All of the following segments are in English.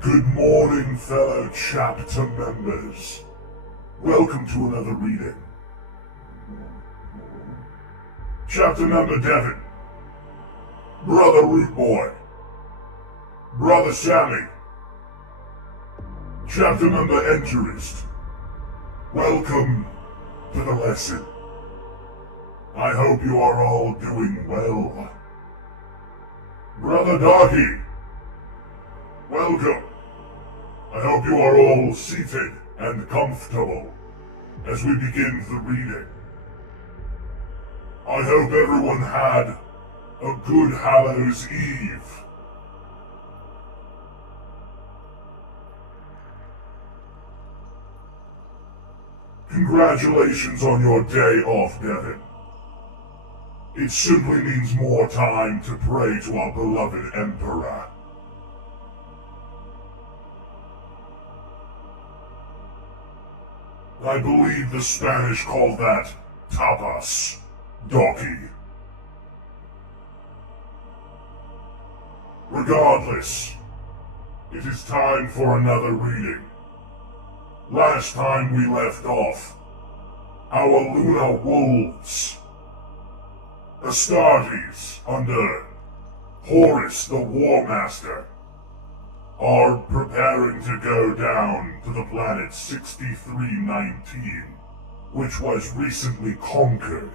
Good morning, fellow chapter members. Welcome to another reading. Chapter member Devin, Brother Root Boy, Brother Sammy, chapter member Enterist. Welcome to the lesson. I hope you are all doing well. Brother Darky, welcome. I hope you are all seated and comfortable as we begin the reading. I hope everyone had a good Hallows Eve. Congratulations on your day off, Devin. It simply means more time to pray to our beloved Emperor. I believe the Spanish call that tapas, Docky. Regardless, it is time for another reading. Last time we left off, our Luna Wolves, Astartes under Horus the War Master, are preparing to go down to the planet 6319, which was recently conquered.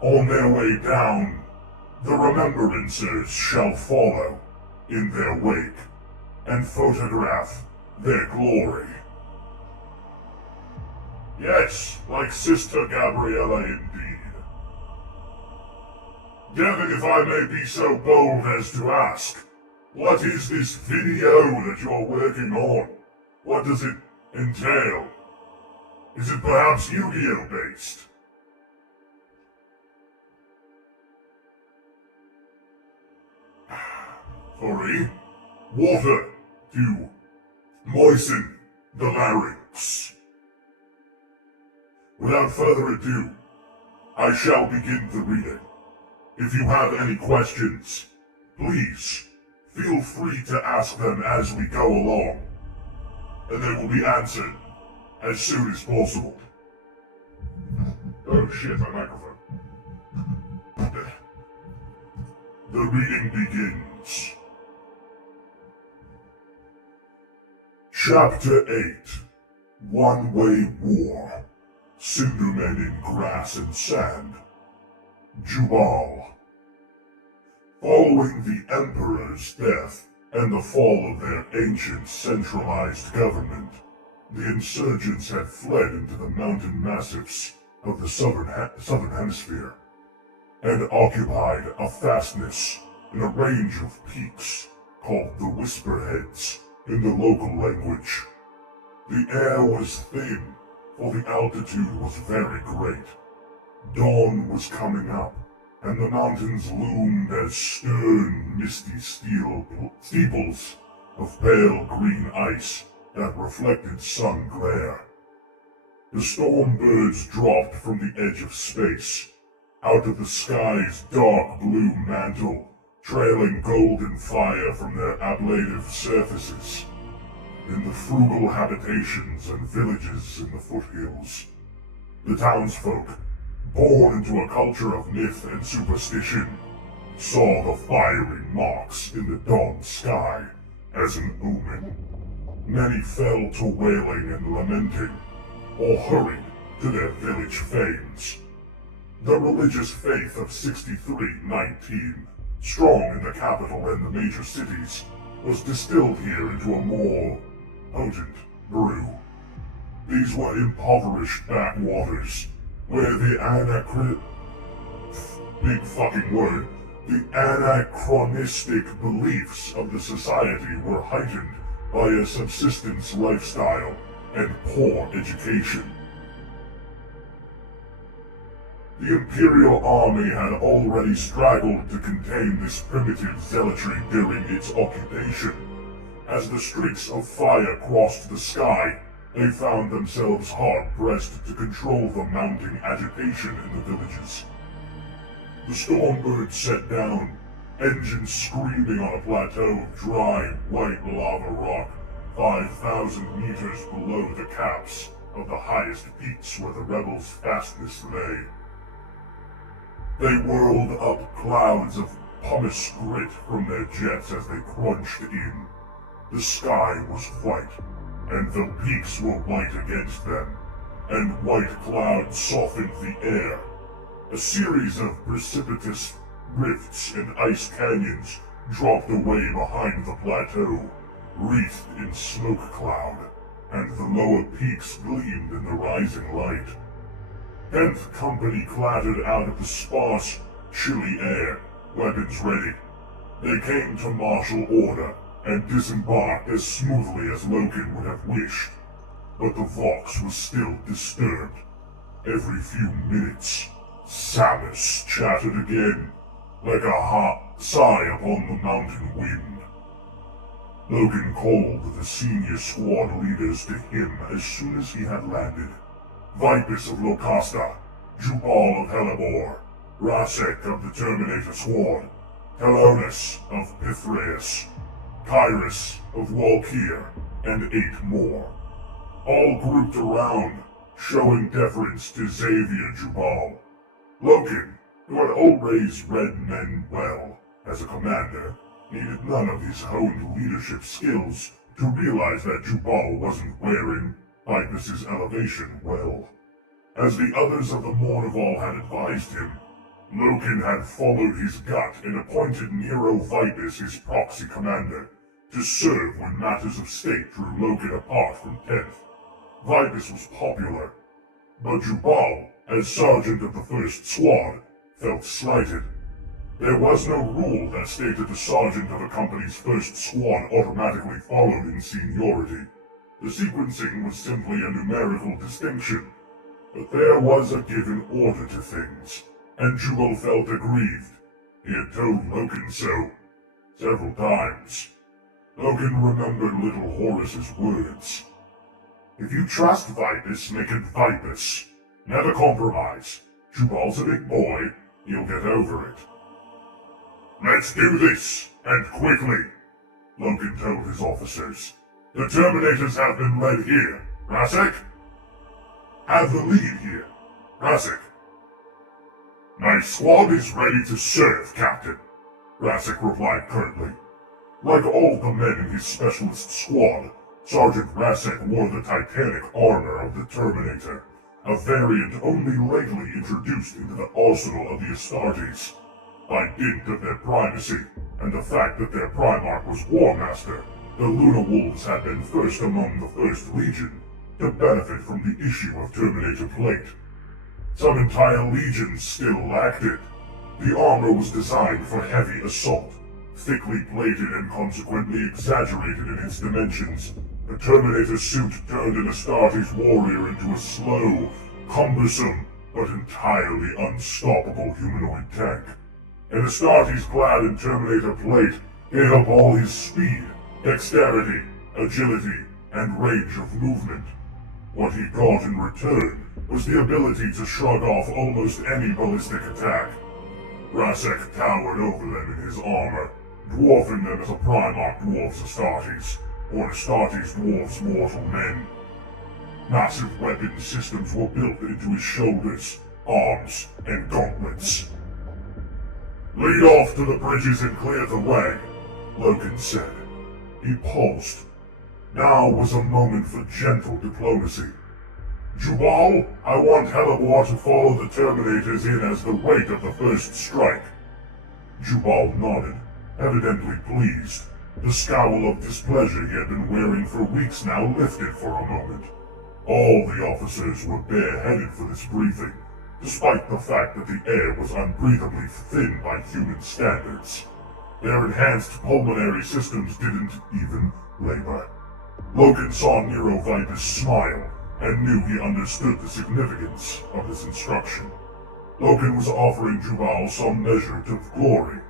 On their way down, the Remembrancers shall follow in their wake and photograph their glory. Yes, like Sister Gabriella indeed. Devin, if I may be so bold as to ask, what is this video that you're working on? What does it entail? Is it perhaps Yu-Gi-Oh based? Sorry, water to moisten the larynx. Without further ado, I shall begin the reading. If you have any questions, please feel free to ask them as we go along, and they will be answered as soon as possible. Oh shit, my microphone. The reading begins. Chapter 8, One-Way War, Cindermen in Grass and Sand, Jubal. Following the Emperor's death and the fall of their ancient centralized government, the insurgents had fled into the mountain massifs of the southern hemisphere and occupied a fastness in a range of peaks called the Whisperheads in the local language. The air was thin, for the altitude was very great. Dawn was coming up, and the mountains loomed as stern, misty steeples of pale green ice that reflected sun glare. The storm birds dropped from the edge of space, out of the sky's dark blue mantle, trailing golden fire from their ablative surfaces. In the frugal habitations and villages in the foothills, the townsfolk, born into a culture of myth and superstition, saw the fiery marks in the dawn sky as an omen. Many fell to wailing and lamenting, or hurried to their village fanes. The religious faith of 6319, strong in the capital and the major cities, was distilled here into a more potent brew. These were impoverished backwaters, where the big fucking word, the anachronistic beliefs of the society were heightened by a subsistence lifestyle and poor education. The Imperial Army had already straggled to contain this primitive zealotry during its occupation. As the streaks of fire crossed the sky, they found themselves hard-pressed to control the mounting agitation in the villages. The Stormbird sat down engines screaming on a plateau of dry, white lava rock 5,000 meters below the caps of the highest peaks where the rebels' fastness lay. They whirled up clouds of pumice grit from their jets as they crunched in. The sky was white, and the peaks were white against them, and white clouds softened the air. A series of precipitous rifts and ice canyons dropped away behind the plateau, wreathed in smoke cloud, and the lower peaks gleamed in the rising light. 10th Company clattered out of the sparse, chilly air, weapons ready. They came to martial order and disembarked as smoothly as Loken would have wished. But the Vox was still disturbed. Every few minutes, Samus chattered again, like a hot sigh upon the mountain wind. Loken called the senior squad leaders to him as soon as he had landed. Vipus of Locasta, Jubal of Helibor, Rasek of the Terminator Squad, Telonus of Pithraeus, Kyrus of Walkir, and 8 more. All grouped around, showing deference to Xavier Jubal. Loken, who had always read men well as a commander, needed none of his honed leadership skills to realize that Jubal wasn't wearing Vipus's elevation well. As the others of the Mournival had advised him, Loken had followed his gut and appointed Nero Vipus his proxy commander, to serve when matters of state drew Loken apart from 10th. Vipus was popular, but Jubal, as sergeant of the 1st Squad, felt slighted. There was no rule that stated the sergeant of a company's 1st Squad automatically followed in seniority. The sequencing was simply a numerical distinction, but there was a given order to things, and Jubal felt aggrieved. He had told Loken so several times. Loken remembered little Horus's words. If you trust Vipus, make it Vipus. Never compromise. Jubal's a big boy, he'll get over it. Let's do this, and quickly, Loken told his officers. The Terminators have been led here, Rasek? Have the lead here, Rasek. My squad is ready to serve, Captain, Rasek replied curtly. Like all the men in his specialist squad, Sergeant Rasek wore the titanic armor of the Terminator, a variant only lately introduced into the arsenal of the Astartes. By dint of their primacy, and the fact that their Primarch was War Master, the Luna Wolves had been first among the 1st Legion to benefit from the issue of Terminator plate. Some entire legions still lacked it. The armor was designed for heavy assault, thickly plated and consequently exaggerated in its dimensions. The Terminator suit turned an Astartes warrior into a slow, cumbersome, but entirely unstoppable humanoid tank. An Astartes clad in Terminator plate gave up all his speed, dexterity, agility, and range of movement. What he got in return was the ability to shrug off almost any ballistic attack. Rasek towered over them in his armor, dwarfing them as a Primarch dwarfs Astartes, or Astartes dwarfs mortal men. Massive weapon systems were built into his shoulders, arms, and gauntlets. Lead off to the bridges and clear the way, Loken said. He paused. Now was a moment for gentle diplomacy. Jubal, I want Helibor to follow the Terminators in as the weight of the first strike. Jubal nodded, evidently pleased. The scowl of displeasure he had been wearing for weeks now lifted for a moment. All the officers were bareheaded for this briefing, despite the fact that the air was unbreathably thin by human standards. Their enhanced pulmonary systems didn't even labor. Loken saw Nero Vipus smile, and knew he understood the significance of this instruction. Loken was offering Jubal some measure of glory,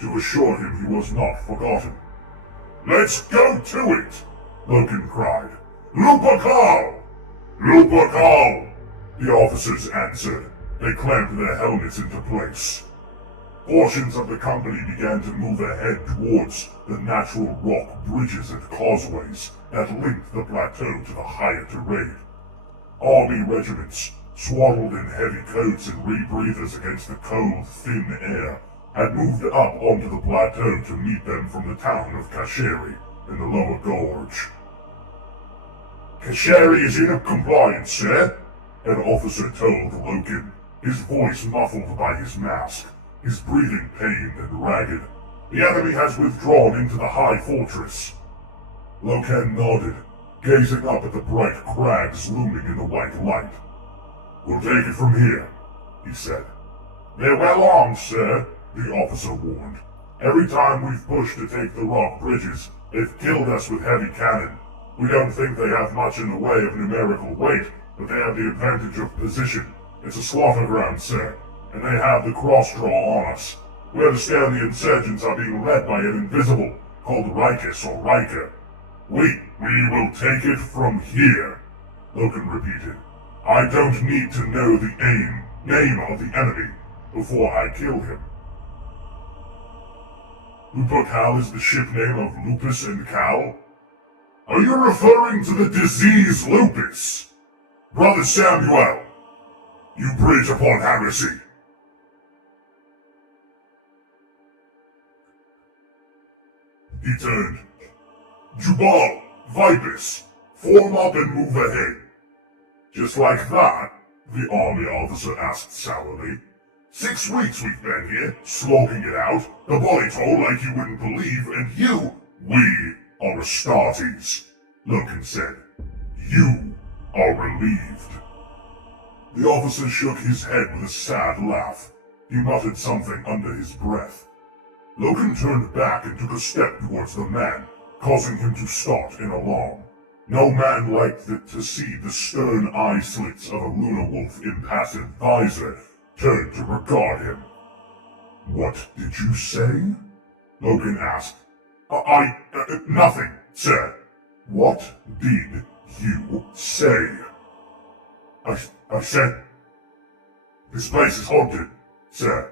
to assure him he was not forgotten. Let's go to it! Loken cried. Lupercal! Lupercal! The officers answered. They clamped their helmets into place. Portions of the company began to move ahead towards the natural rock bridges and causeways that linked the plateau to the higher terrain. Army regiments, swaddled in heavy coats and rebreathers against the cold, thin air, had moved up onto the plateau to meet them from the town of Kasheri in the lower gorge. "Kasheri is in compliance, sir," an officer told Loken, his voice muffled by his mask, his breathing pained and ragged. "The enemy has withdrawn into the high fortress." Loken nodded, gazing up at the bright crags looming in the white light. "We'll take it from here," he said. "They're well armed, sir," the officer warned. "Every time we've pushed to take the rock bridges, they've killed us with heavy cannon. We don't think they have much in the way of numerical weight, but they have the advantage of position. It's a slaughter ground, sir, and they have the cross-draw on us. We understand the insurgents are being led by an invisible, called Rikus or Riker. We will take it from here," Loken repeated. "I don't need to know the name of the enemy before I kill him." "Lupercal is the ship name of Lupus and Cal? Are you referring to the disease lupus? Brother Samuel, you bridge upon heresy." He turned. "Jubal, Vipus, form up and move ahead." "Just like that?" the army officer asked sourly. 6 weeks we've been here, slogging it out, the body toll like you wouldn't believe, and you—" "We are Astartes," Loken said. "You are relieved." The officer shook his head with a sad laugh. He muttered something under his breath. Loken turned back and took a step towards the man, causing him to start in alarm. No man liked to see the stern eye slits of a lunar wolf impassive visor turned to regard him. "What did you say?" Loken asked. Nothing, sir." "What did you say?" I said, "This place is haunted, sir."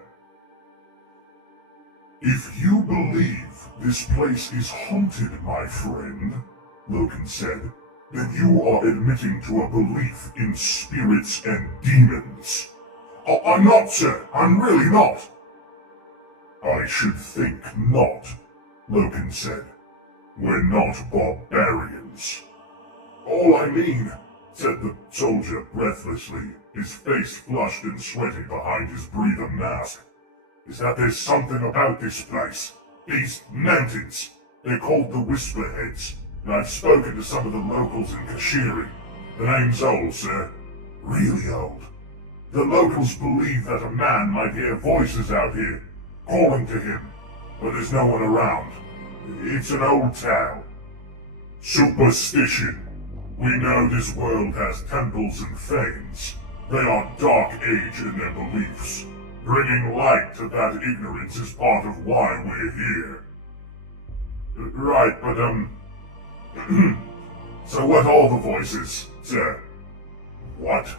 "If you believe this place is haunted, my friend," Loken said, "then you are admitting to a belief in spirits and demons." I'm not, sir. I'm really not." "I should think not," Loken said. "We're not barbarians." "All I mean," said the soldier breathlessly, his face flushed and sweaty behind his breather mask, "is that there's something about this place. These mountains. They're called the Whisperheads, and I've spoken to some of the locals in Kashiri. The name's old, sir. Really old. The locals believe that a man might hear voices out here, calling to him, but there's no one around. It's an old tale. Superstition. We know this world has temples and fanes. They are dark age in their beliefs. Bringing light to that ignorance is part of why we're here." "Right, but so what are the voices, sir?" "What?"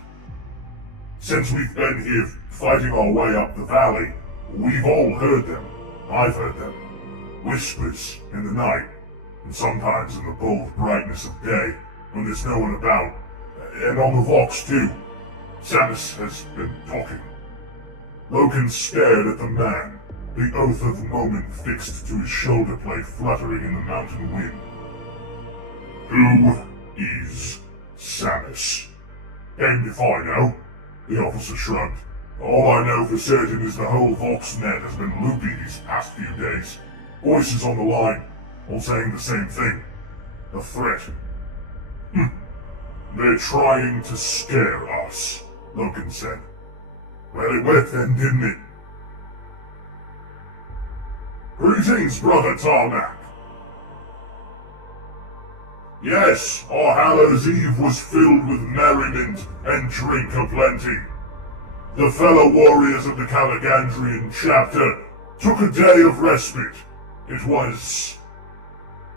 "Since we've been here fighting our way up the valley, we've all heard them. I've heard them. Whispers in the night, and sometimes in the bold brightness of day, when there's no one about. And on the Vox, too. Samus has been talking." Loken stared at the man, the oath of the moment fixed to his shoulder blade fluttering in the mountain wind. "Who is Samus?" "And if I know?" The officer shrugged. "All I know for certain is the whole VoxNet has been loopy these past few days. Voices on the line, all saying the same thing. A threat. They're trying to scare us," Loken said. "Well, it worked then, didn't it?" "Greetings, Brother Tarmac." "Yes, our Hallows Eve was filled with merriment and drink aplenty. The fellow warriors of the Caligandrian chapter took a day of respite. It was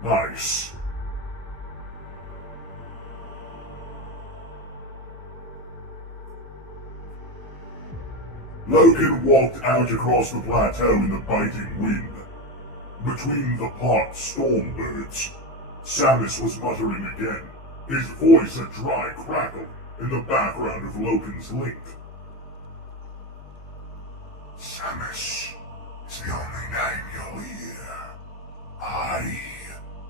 nice." Loken walked out across the plateau in the biting wind. Between the parked storm birds, Samus was muttering again, his voice a dry crackle in the background of Loken's link. Samus is the only name you'll hear. I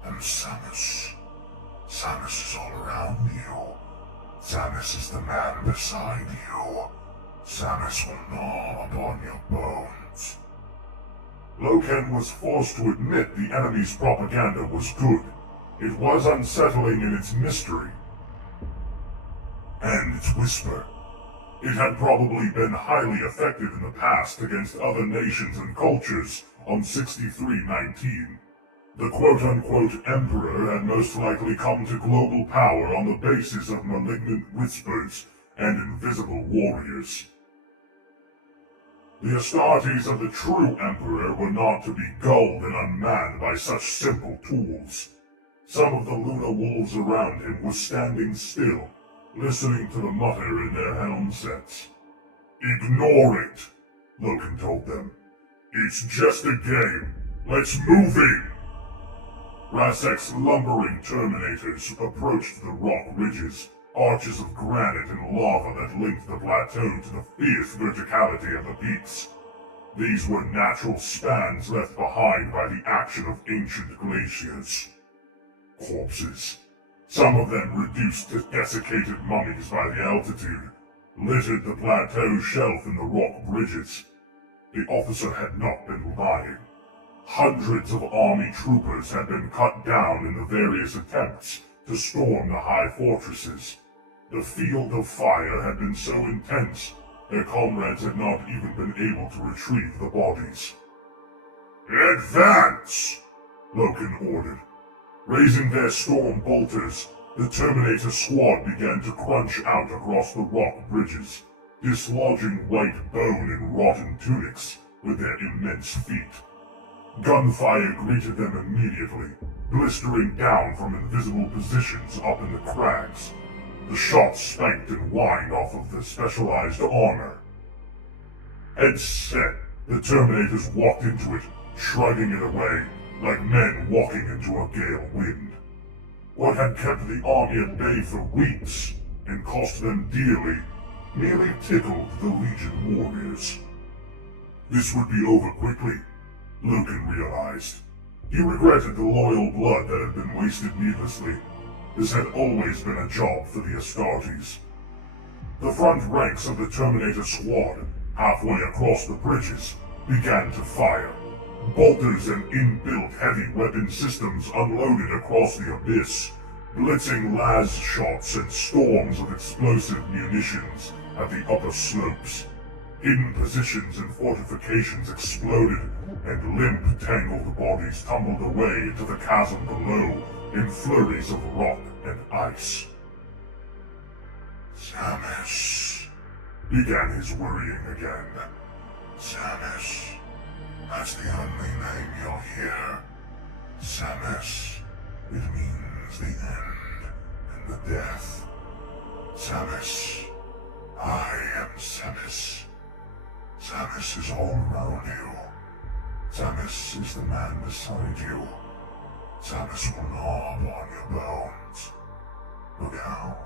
am Samus. Samus is all around you. Samus is the man beside you. Samus will gnaw upon your bones. Loken was forced to admit the enemy's propaganda was good. It was unsettling in its mystery. And its whisper. It had probably been highly effective in the past against other nations and cultures on 6319. The quote-unquote Emperor had most likely come to global power on the basis of malignant whispers and invisible warriors. The Astartes of the true Emperor were not to be gulled and unmanned by such simple tools. Some of the Luna wolves around him were standing still, listening to the mutter in their helm sets. Ignore it, Loken told them. It's just a game. Let's move in. Rasek's lumbering Terminators approached the rock ridges, arches of granite and lava that linked the plateau to the fierce verticality of the peaks. These were natural spans left behind by the action of ancient glaciers. Corpses, some of them reduced to desiccated mummies by the altitude, littered the plateau shelf in the rock bridges. The officer had not been lying. Hundreds of army troopers had been cut down in the various attempts to storm the high fortresses. The field of fire had been so intense, their comrades had not even been able to retrieve the bodies. Advance! Loken ordered. Raising their storm bolters, the Terminator squad began to crunch out across the rock bridges, dislodging white bone and rotten tunics with their immense feet. Gunfire greeted them immediately, blistering down from invisible positions up in the crags. The shots spanked and whined off of the specialized armor. Heads set, the Terminators walked into it, shrugging it away, like men walking into a gale wind. What had kept the army at bay for weeks, and cost them dearly, merely tickled the Legion warriors. This would be over quickly, Loken realized. He regretted the loyal blood that had been wasted needlessly. This had always been a job for the Astartes. The front ranks of the Terminator squad, halfway across the bridges, began to fire. Bolters and inbuilt heavy weapon systems unloaded across the abyss, blitzing las shots and storms of explosive munitions at the upper slopes. Hidden positions and fortifications exploded, and limp, tangled bodies tumbled away into the chasm below in flurries of rock and ice. Samus, began his worrying again. Samus, that's the only name you'll hear. Samus, it means the end and the death. Samus, I am Samus. Samus is all around you. Samus is the man beside you. Samus will gnaw upon your bones. Look out.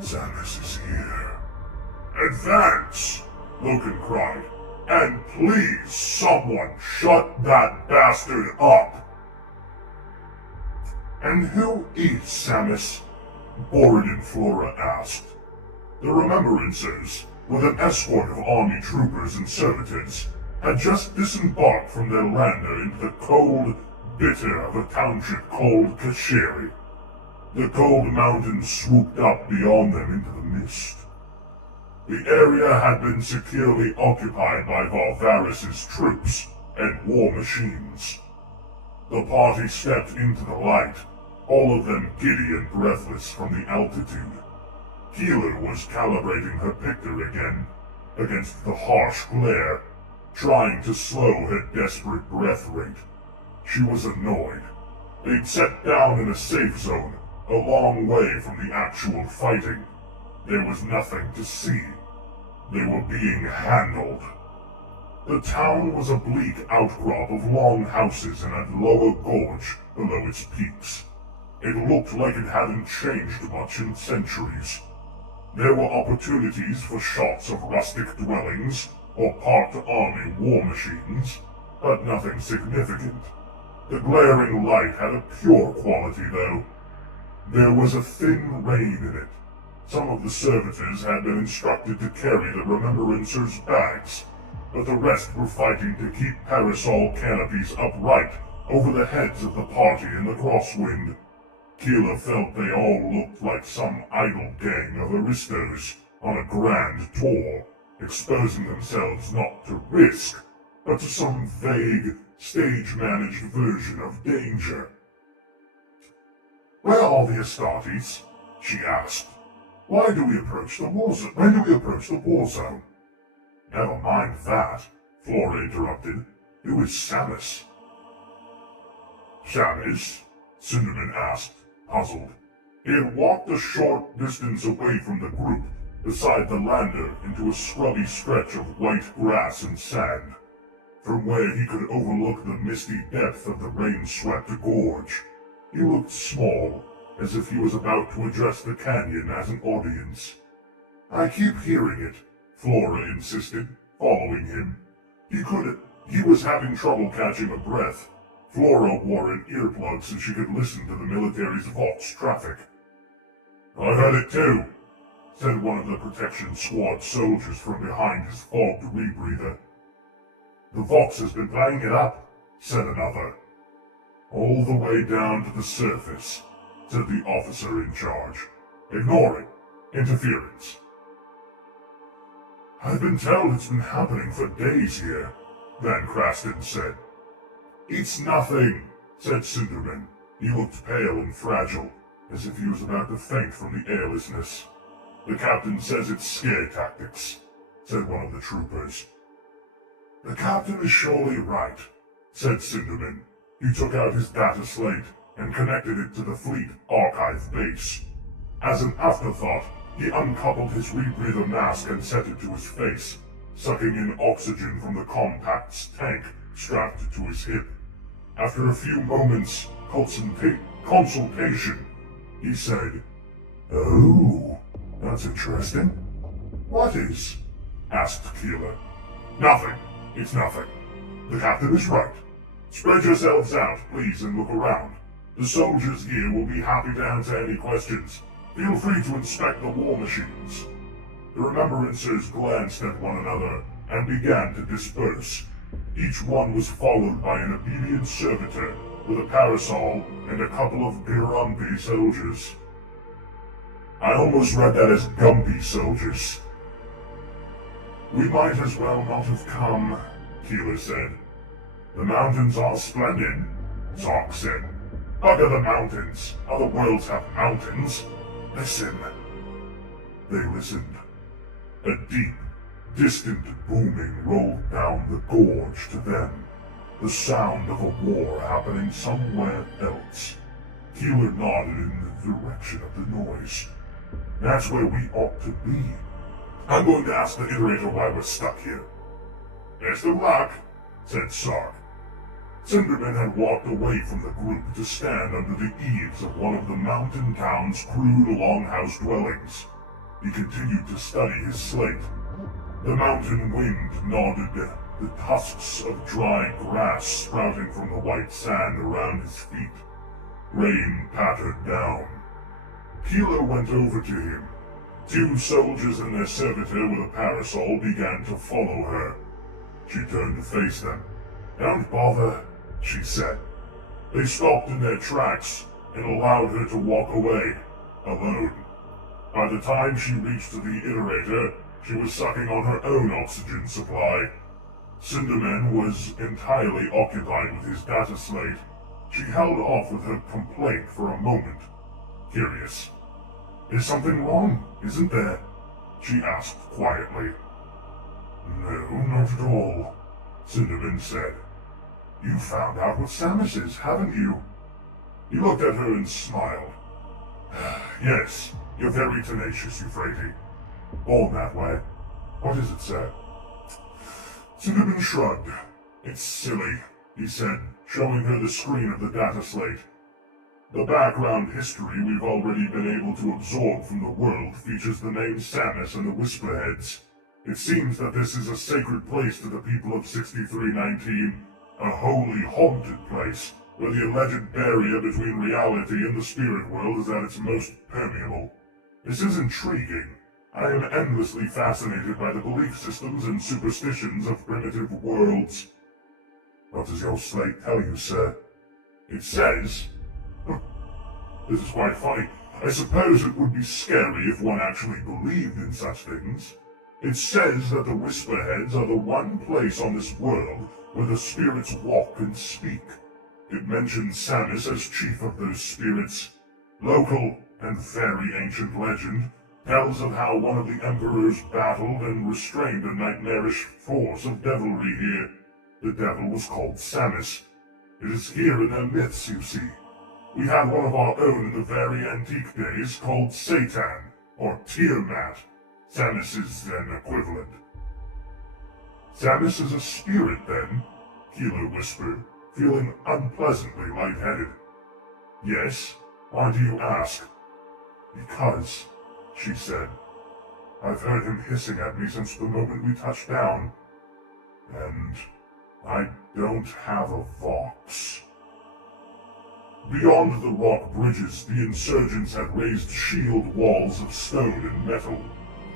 Samus is here. Advance! Loken cried. And please, someone shut that bastard up! And who is Samus? Borodin Flora asked. The Remembrancers, with an escort of army troopers and servitors, had just disembarked from their lander into the cold, bitter of a township called Kasheri. The cold mountains swooped up beyond them into the mist. The area had been securely occupied by Valvaris' troops and war machines. The party stepped into the light, all of them giddy and breathless from the altitude. Keeler was calibrating her pictor again, against the harsh glare, trying to slow her desperate breath rate. She was annoyed. They'd set down in a safe zone, a long way from the actual fighting. There was nothing to see. They were being handled. The town was a bleak outcrop of long houses in a lower gorge below its peaks. It looked like it hadn't changed much in centuries. There were opportunities for shots of rustic dwellings or parked army war machines, but nothing significant. The glaring light had a pure quality, though. There was a thin rain in it. Some of the servitors had been instructed to carry the Remembrancers' bags, but the rest were fighting to keep parasol canopies upright over the heads of the party in the crosswind. Keeler felt they all looked like some idle gang of aristos on a grand tour, exposing themselves not to risk, but to some vague, stage-managed version of danger. "Where are the Astartes?" she asked. When do we approach the war zone?" "Never mind that," Flora interrupted. "Who is Samus?" "Samus?" Cinderman asked, puzzled. He had walked a short distance away from the group, beside the lander into a scrubby stretch of white grass and sand, from where he could overlook the misty depth of the rain-swept gorge. He looked small, as if he was about to address the canyon as an audience. "I keep hearing it," Flora insisted, following him. He was having trouble catching a breath. Flora wore an earplug so she could listen to the military's Vox traffic. "I heard it too," said one of the protection squad soldiers from behind his fogged rebreather. "The Vox has been playing it up," said another. "All the way down to the surface," said the officer in charge. "Ignore it. Interference." "I've been told it's been happening for days here," Van Kraston said. "It's nothing," said Cinderman. He looked pale and fragile, as if he was about to faint from the airlessness. "The captain says it's scare tactics," said one of the troopers. "The captain is surely right," said Cinderman. He took out his data slate and connected it to the fleet archive base. As an afterthought, he uncoupled his rebreather mask and set it to his face, sucking in oxygen from the compact's tank strapped to his hip. After a few moments' consultation, he said, "Oh, that's interesting." "What is?" asked Keeler. "Nothing. It's nothing. The captain is right. Spread yourselves out, please, and look around. The soldiers here will be happy to answer any questions. Feel free to inspect the war machines." The Remembrancers glanced at one another and began to disperse. Each one was followed by an obedient servitor with a parasol and a couple of grumpy soldiers. I almost read that as gumpy soldiers. "We might as well not have come," Keeler said. "The mountains are splendid," Zark said. "Bugger the mountains. Other worlds have mountains. Listen." They listened. A deep, distant booming rolled down the gorge to them, the sound of a war happening somewhere else. Keeler nodded in the direction of the noise. "That's where we ought to be. I'm going to ask the Iterator why we're stuck here." "Best of luck," said Sark. Cinderman had walked away from the group to stand under the eaves of one of the mountain town's crude longhouse dwellings. He continued to study his slate. The mountain wind nodded the tusks of dry grass sprouting from the white sand around his feet. Rain pattered down. Keeler went over to him. Two soldiers and their servitor with a parasol began to follow her. She turned to face them. "Don't bother," she said. They stopped in their tracks and allowed her to walk away, alone. By the time she reached the Iterator, she was sucking on her own oxygen supply. Cinderman was entirely occupied with his data slate. She held off with her complaint for a moment, curious. "There's something wrong, isn't there?" she asked quietly. "No, not at all," Cinderman said. "You found out what Samus is, haven't you?" He looked at her and smiled. "Yes, you're very tenacious, Euphrates. Born that way. What is it, sir? Cinnamon shrugged. It's silly, he said, showing her the screen of the data slate. The background history we've already been able to absorb from the world features the name Samus and the Whisperheads. It seems that this is a sacred place to the people of 6319, a holy, haunted place, where the alleged barrier between reality and the spirit world is at its most permeable. This is intriguing. I am endlessly fascinated by the belief systems and superstitions of primitive worlds. What does your slate tell you, sir? It says... This is quite funny. I suppose it would be scary if one actually believed in such things. It says that the Whisperheads are the one place on this world where the spirits walk and speak. It mentions Samus as chief of those spirits. Local and very ancient legend tells of how one of the emperors battled and restrained a nightmarish force of devilry here. The devil was called Samus. It is here in their myths, you see. We had one of our own in the very antique days called Satan, or Tiamat. Samus' an equivalent. Samus is a spirit, then? Keeler whispered, feeling unpleasantly lightheaded. Yes? Why do you ask? Because, she said. I've heard him hissing at me since the moment we touched down. And I don't have a Vox. Beyond the rock bridges, the insurgents had raised shield walls of stone and metal.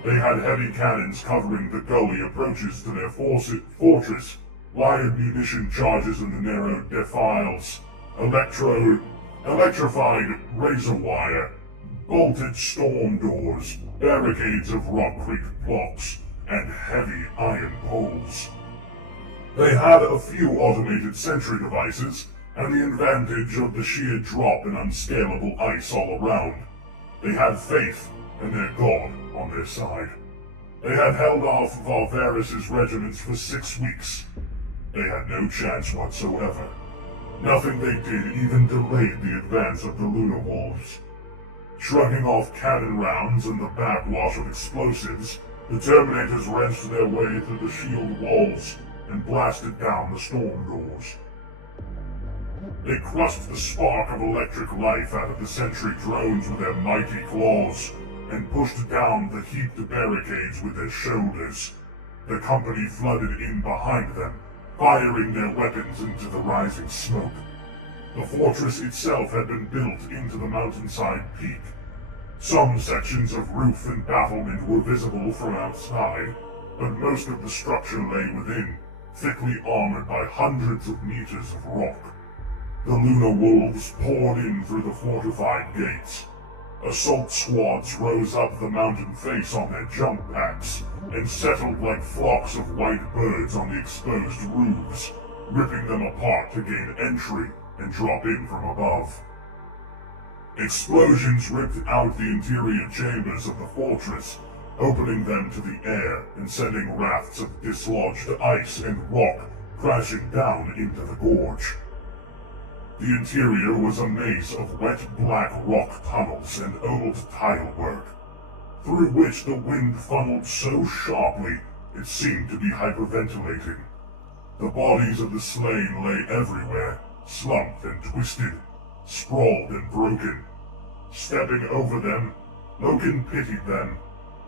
They had heavy cannons covering the gully approaches to their fortress, wired munition charges in the narrow defiles, electrified razor wire, bolted storm doors, barricades of rock-creaked blocks, and heavy iron poles. They had a few automated sentry devices, and the advantage of the sheer drop in unscalable ice all around. They had faith and their god on their side. They had held off Varys' regiments for 6 weeks. They had no chance whatsoever. Nothing they did even delayed the advance of the Lunar Wolves. Shrugging off cannon rounds and the backwash of explosives, the Terminators wrenched their way through the shield walls and blasted down the storm doors. They crushed the spark of electric life out of the sentry drones with their mighty claws, and pushed down the heaped barricades with their shoulders. The company flooded in behind them, firing their weapons into the rising smoke. The fortress itself had been built into the mountainside peak. Some sections of roof and battlement were visible from outside, but most of the structure lay within, thickly armored by hundreds of meters of rock. The Lunar Wolves poured in through the fortified gates. Assault squads rose up the mountain face on their jump packs and settled like flocks of white birds on the exposed roofs, ripping them apart to gain entry and drop in from above. Explosions ripped out the interior chambers of the fortress, opening them to the air and sending rafts of dislodged ice and rock crashing down into the gorge. The interior was a maze of wet black rock tunnels and old tile work, through which the wind funneled so sharply it seemed to be hyperventilating. The bodies of the slain lay everywhere, slumped and twisted, sprawled and broken. Stepping over them, Loken pitied them.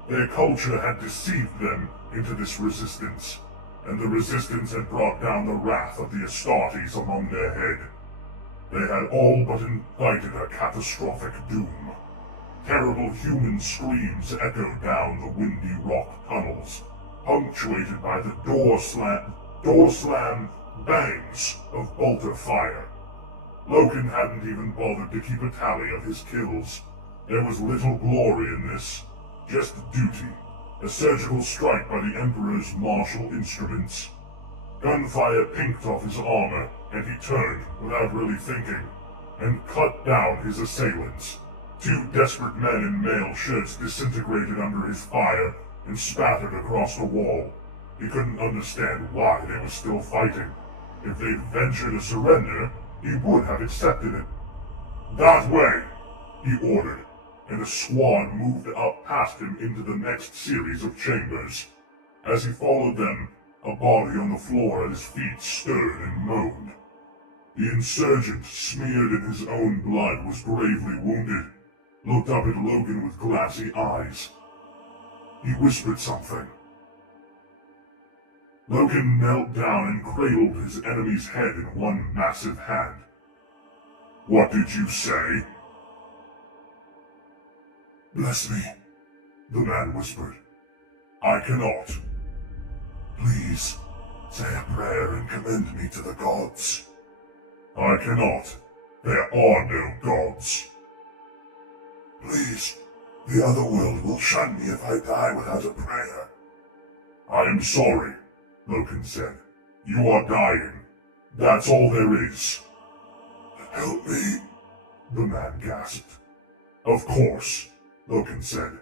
Their culture had deceived them into this resistance, and the resistance had brought down the wrath of the Astartes among their head. They had all but invited a catastrophic doom. Terrible human screams echoed down the windy rock tunnels, punctuated by the door slam bangs of bolter fire. Loken hadn't even bothered to keep a tally of his kills. There was little glory in this, just duty, a surgical strike by the Emperor's martial instruments. Gunfire pinked off his armor, and he turned, without really thinking, and cut down his assailants. 2 desperate men in mail shirts disintegrated under his fire and spattered across the wall. He couldn't understand why they were still fighting. If they'd ventured a surrender, he would have accepted it. That way, he ordered, and a squad moved up past him into the next series of chambers. As he followed them, a body on the floor at his feet stirred and moaned. The insurgent, smeared in his own blood, was gravely wounded, looked up at Logan with glassy eyes. He whispered something. Logan knelt down and cradled his enemy's head in one massive hand. "What did you say?" "Bless me," the man whispered. "I cannot." "Please, say a prayer and commend me to the gods." "I cannot. There are no gods." "Please, the other world will shun me if I die without a prayer." "I am sorry," Logan said. "You are dying. That's all there is." "Help me," the man gasped. "Of course," Logan said.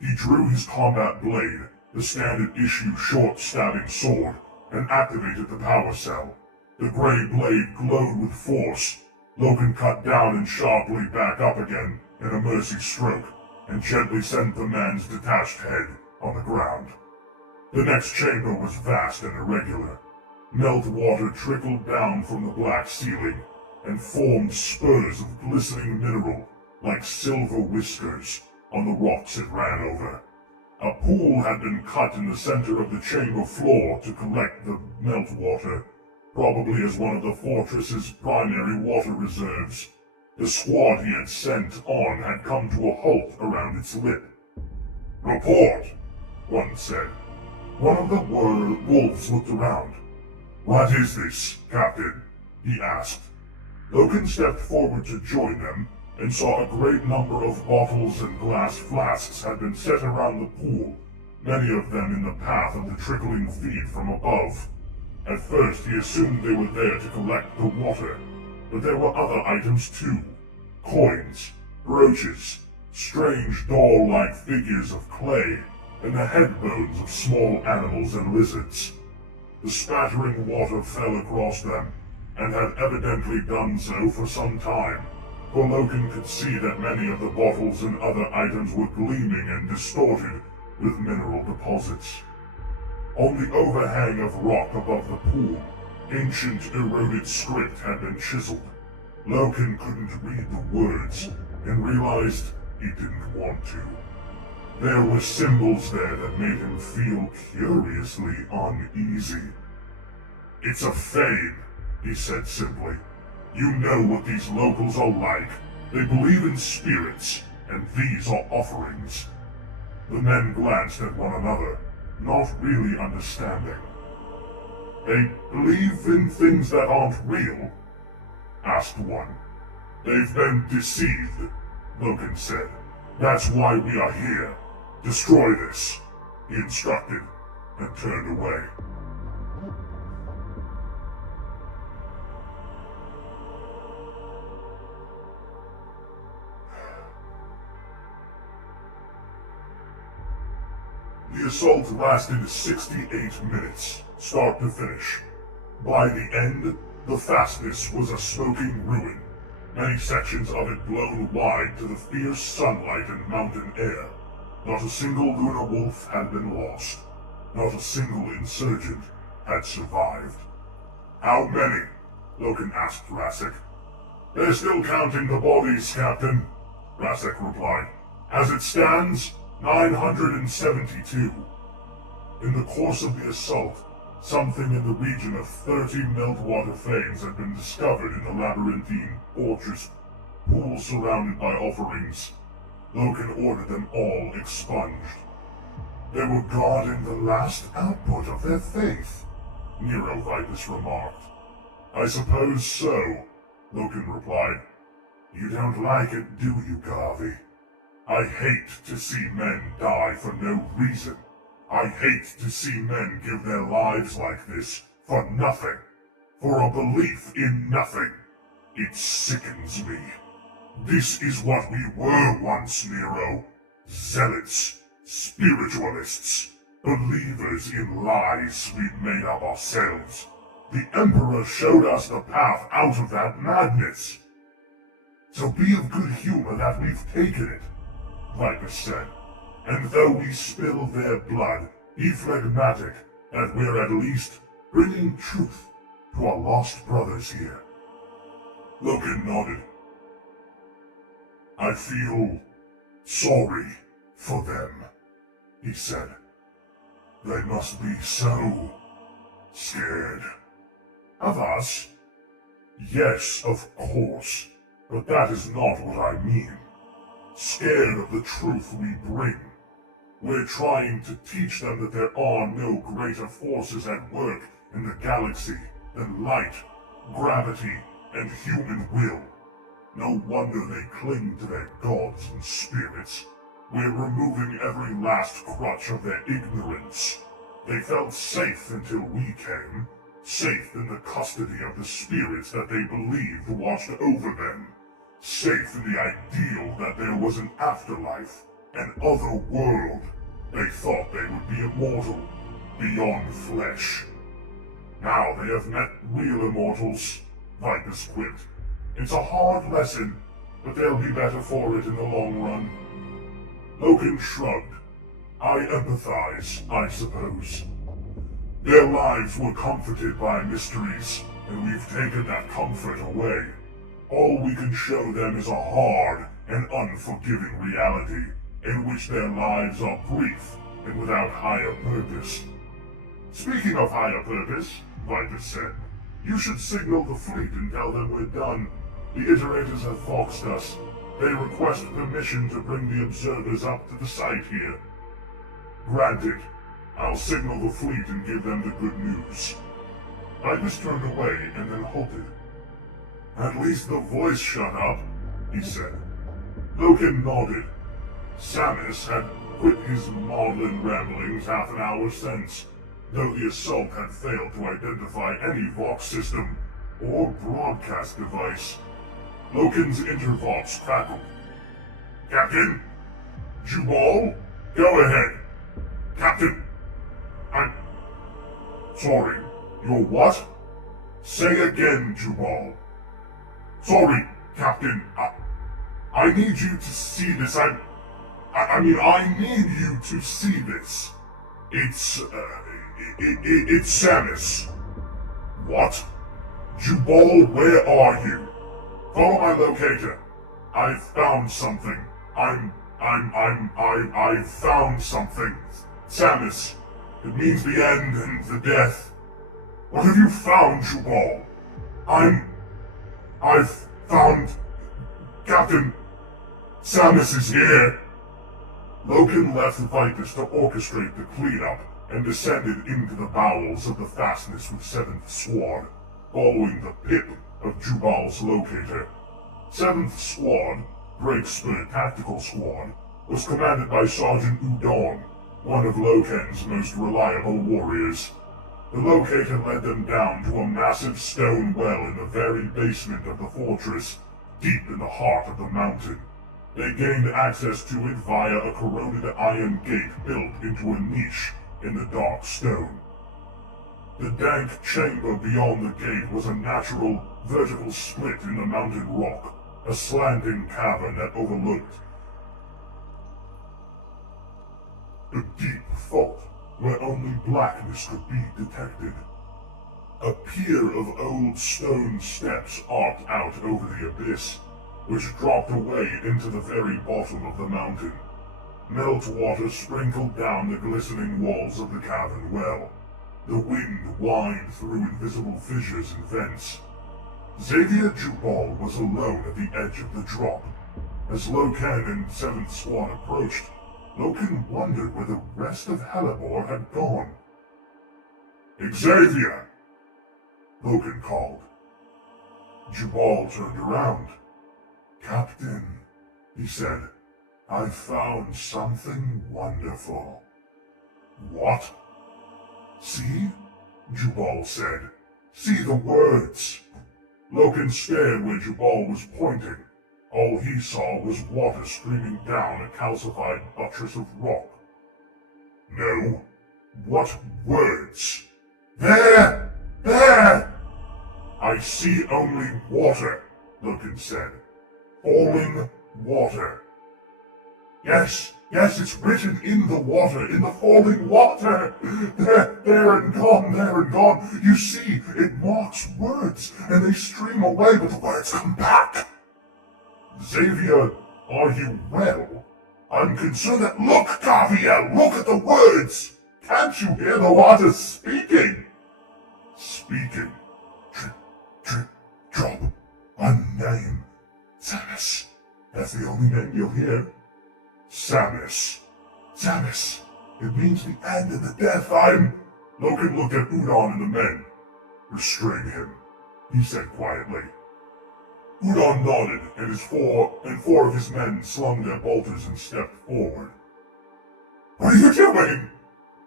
He drew his combat blade, the standard issue short stabbing sword, and activated the power cell. The gray blade glowed with force. Logan cut down and sharply back up again in a mercy stroke, and gently sent the man's detached head on the ground. The next chamber was vast and irregular. Melt water trickled down from the black ceiling and formed spurs of glistening mineral like silver whiskers on the rocks it ran over. A pool had been cut in the center of the chamber floor to collect the melt water, probably as one of the fortress's primary water reserves. The squad he had sent on had come to a halt around its lip. "Report," one said. One of the wolves looked around. "What is this, Captain?" he asked. Logan stepped forward to join them and saw a great number of bottles and glass flasks had been set around the pool, many of them in the path of the trickling feed from above. At first he assumed they were there to collect the water, but there were other items too. Coins, brooches, strange doll-like figures of clay, and the head bones of small animals and lizards. The spattering water fell across them, and had evidently done so for some time, for Logan could see that many of the bottles and other items were gleaming and distorted with mineral deposits. On the overhang of rock above the pool, ancient eroded script had been chiseled. Logan couldn't read the words, and realized he didn't want to. There were symbols there that made him feel curiously uneasy. "It's a fane," he said simply. "You know what these locals are like. They believe in spirits, and these are offerings." The men glanced at one another, not really understanding. "They believe in things that aren't real?" asked one. "They've been deceived," Logan said. "That's why we are here. Destroy this," he instructed, and turned away. The assault lasted 68 minutes, start to finish. By the end, the fastness was a smoking ruin, many sections of it blown wide to the fierce sunlight and mountain air. Not a single lunar wolf had been lost. Not a single insurgent had survived. "How many?" Logan asked Rasek. "They're still counting the bodies, Captain," Rasek replied. "As it stands, 972. In the course of the assault, something in the region of 30 meltwater fanes had been discovered in the labyrinthine fortress pool surrounded by offerings. Logan ordered them all expunged. "They were guarding the last output of their faith," Nero Vipus remarked. "I suppose so," Logan replied. "You don't like it, do you, Garvey? I hate to see men die for no reason. I hate to see men give their lives like this for nothing. For a belief in nothing. It sickens me. This is what we were once, Nero. Zealots, spiritualists, believers in lies we'd made up ourselves. The Emperor showed us the path out of that madness. So be of good humor that we've taken it," Vipus said. "And though we spill their blood, Be phlegmatic, and we're at least bringing truth to our lost brothers here. Logan nodded. I feel sorry for them, he said. They must be so scared. Of us? Yes, of course, but that is not what I mean. Scared of the truth we bring. We're trying to teach them that there are no greater forces at work in the galaxy than light, gravity, and human will. No wonder they cling to their gods and spirits. We're removing every last crutch of their ignorance. They felt safe until we came, safe in the custody of the spirits that they believed watched over them, safe in the ideal that there was an afterlife, an other world. They thought they would be immortal, beyond flesh. Now they have met real immortals, Vitus quipped. It's a hard lesson, but they'll be better for it in the long run. Logan shrugged. I empathize, I suppose. Their lives were comforted by mysteries, and we've taken that comfort away. All we can show them is a hard and unforgiving reality, in which their lives are brief and without higher purpose. Speaking of higher purpose, Vitus said, you should signal the fleet and tell them we're done. The iterators have foxed us. They request permission to bring the observers up to the site here. Granted. I'll signal the fleet and give them the good news. Vitus turned away and then halted. At least the voice shut up, he said. Logan nodded. Samus had quit his maudlin ramblings half an hour since, though the assault had failed to identify any Vox system or broadcast device. Logan's intervox crackled. Captain? Jubal? Go ahead. Captain? I'm... Sorry. You're what? Say again, Jubal. Sorry, Captain. I need you to see this. I need you to see this. It's Samus. What? Jubal, where are you? Follow my locator. I've found something. I've found something. Samus, it means the end and the death. What have you found, Jubal? I've found... Captain, Samus is here. Logan left Vitus to orchestrate the cleanup and descended into the bowels of the fastness with 7th Squad, following the pip of Jubal's locator. 7th Squad, Breakspur Tactical Squad, was commanded by Sergeant Udon, one of Loken's most reliable warriors. The locator led them down to a massive stone well in the very basement of the fortress, deep in the heart of the mountain. They gained access to it via a corroded iron gate built into a niche in the dark stone. The dank chamber beyond the gate was a natural, vertical split in the mountain rock, a slanting cavern that overlooked a deep vault where only blackness could be detected. A pier of old stone steps arced out over the abyss, which dropped away into the very bottom of the mountain. Meltwater sprinkled down the glistening walls of the cavern well. The wind whined through invisible fissures and vents. Xavier Jubal was alone at the edge of the drop. As Loken and 7th Squad approached, Loken wondered where the rest of Helibor had gone. Xavier! Loken called. Jubal turned around. Captain, he said, I found something wonderful. What? See? Jubal said. See the words. Loken stared where Jubal was pointing. All he saw was water streaming down a calcified buttress of rock. No. What words? There! There! I see only water, Loken said. Falling water. Yes, Yes, it's written in the water, in the falling water. There and gone, there and gone. You see, it marks words, and they stream away, but the words come back. Xavier, are you well? I'm concerned that— Look, Gaviel, look at the words! Can't you hear the water speaking? Speaking. Drip, drip, drop. A name. Samus. That's the only name you'll hear. Samus. Samus. It means the end and the death. Logan looked at Udon and the men. Restrain him, he said quietly. Udon nodded, and four of his men slung their bolters and stepped forward. What are you doing?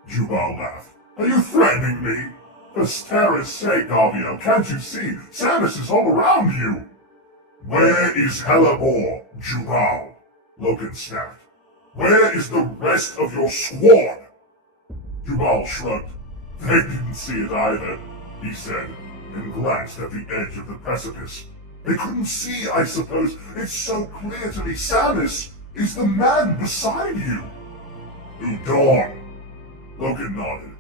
Jubal laughed. Are you threatening me? For Astartes' sake, Avio, can't you see? Samus is all around you. Where is Helibor, Jubal? Logan snapped. Where is the rest of your squad? Jubal shrugged. They didn't see it either, he said, and glanced at the edge of the precipice. They couldn't see, I suppose. It's so clear to me. Samus is the man beside you. Udon. Logan nodded.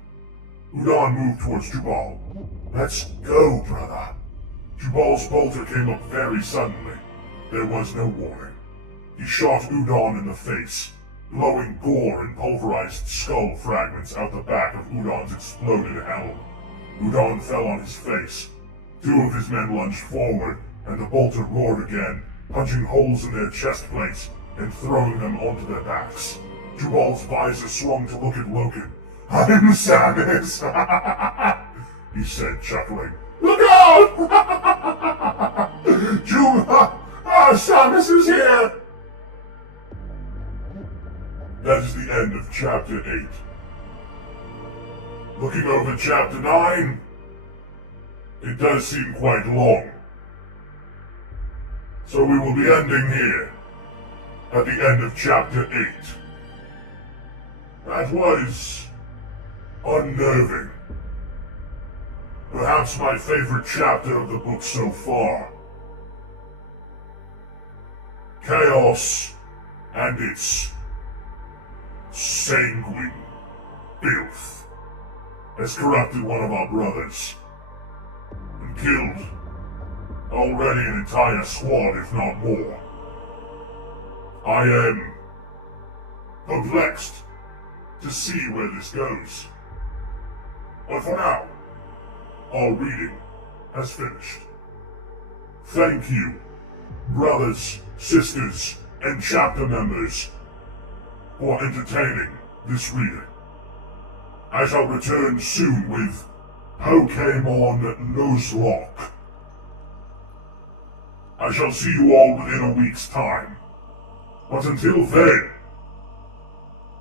Udon moved towards Jubal. Let's go, brother. Jubal's bolter came up very suddenly. There was no warning. He shot Udon in the face, blowing gore and pulverized skull fragments out the back of Udon's exploded helm. Udon fell on his face. Two of his men lunged forward, and the bolter roared again, punching holes in their chest plates and throwing them onto their backs. Jubal's visor swung to look at Logan. I'm Samus, he said, chuckling. Look out! Samus is here! That is the end of Chapter 8. Looking over Chapter 9, it does seem quite long. So we will be ending here, at the end of Chapter 8. That was unnerving. Perhaps my favorite chapter of the book so far. Chaos and its sanguine filth has corrupted one of our brothers and killed already an entire squad, if not more. I am perplexed to see where this goes. But for now, our reading has finished. Thank you, brothers, sisters, and chapter members, for entertaining this reading. I shall return soon with Pokemon Nuzlocke. I shall see you all within a week's time. But until then,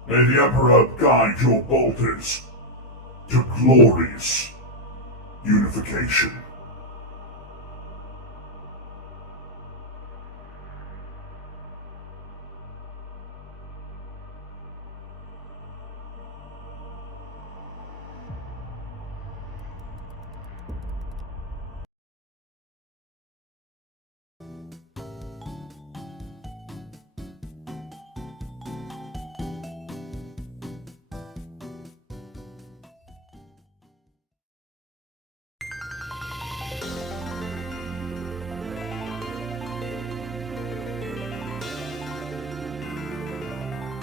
may the Emperor guide your bolters to glorious unification.